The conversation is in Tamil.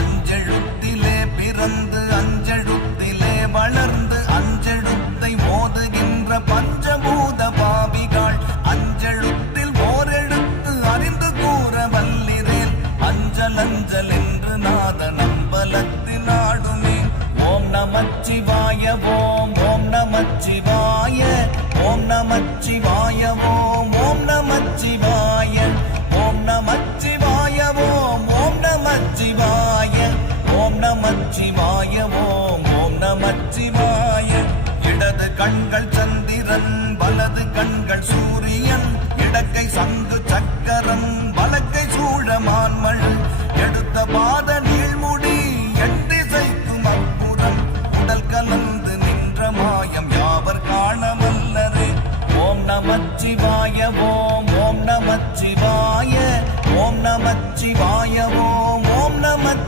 அஞ்செழுத்திலே பிறந்து அஞ்செழுத்திலே வளர்ந்து அஞ்செழுத்தை மோதுகின்ற பஞ்சபூத பாவிகள் அஞ்செழுத்தில் ஓரெழுத்து அறிந்து கூற வல்லிரேல் அஞ்சல் அஞ்சல் என்று நாத நம்பலத்தில் ஆடுமே. ஓம் நமச்சிவாய ஓம் ஓம் நமச்சிவாய ஓம் நமச்சிவாய ஓம் ஓம் நமச்சிவாய ஓம் நமச்சிவாய ஓம் ஓம் நமச்சிவாய ஓம் நமச்சிவாய ஓம் ஓம் நமச்சிவாய. இடது கண்கள் சந்திரன் வலது கண்கள் சூரியன் இடக்கை சங்கு சக்கரம் வலக்கை சூழமான்மள் எடுத்த பாத